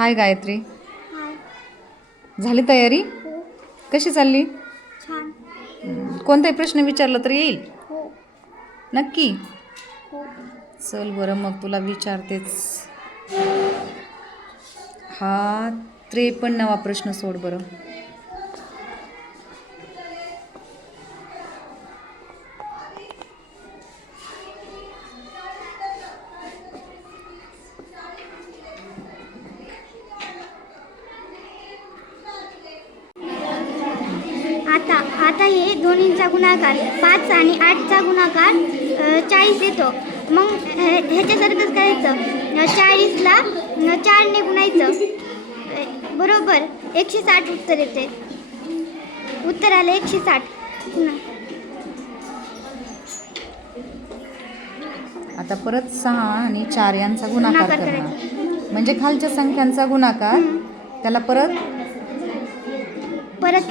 हाय गायत्री, हाय. झाली तयारी? हो. कशी चालली? छान. कोणताही प्रश्न विचारला तर येईल? हो. नक्की? हो. चल बरं मग तुला विचारतेच. हा 53वा प्रश्न सोड बरं. आता हे दोन्हींचा गुणाकार 5 आणि 8चा गुणाकार 40 येतो. मग ह्याच्यासारखंच करायचं. 40ला 4ने गुणायचं. बरोबर 160 उत्तर येते. उत्तर आलं 160. आता परत 6 आणि 4 यांचा गुणाकार करणार. म्हणजे खालच्या संख्यांचा गुणाकार त्याला परत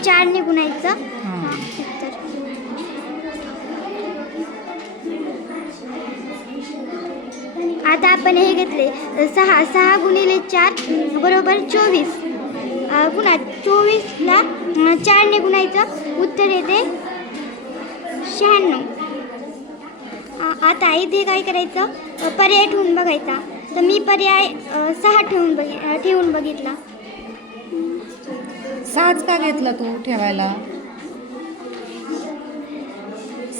4ने गुणायचं. हां. आता आपण हे घेतले 6 गुणिले 4 बरोबर 24. पुन्हा 24ला 4ने गुणायचं. उत्तर येते 96. आता इथे काय करायचं, पर्याय ठेवून बघायचा. तर मी पर्याय 6 ठेवून बघितला. 6च का घेतला तू ठेवायला?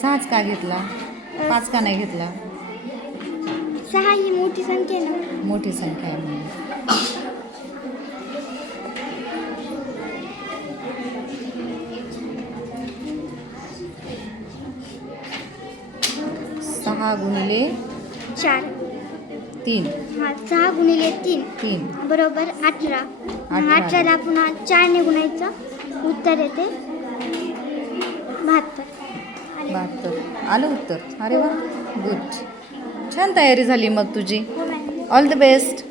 6च का घेतला? 5 का नाही घेतला? 6 ही मोठी संख्या आहे ना. मोठी संख्या आहे म्हणून. 6 गुणिले 4. 3. 6 गुणिले 3 बरोबर 18. 18ला पुन्हा 4ने गुणायचं. उत्तर येते 72. 72. आलं उत्तर. अरे वा, गुड. छान तयारी झाली मग तुझी. All the best.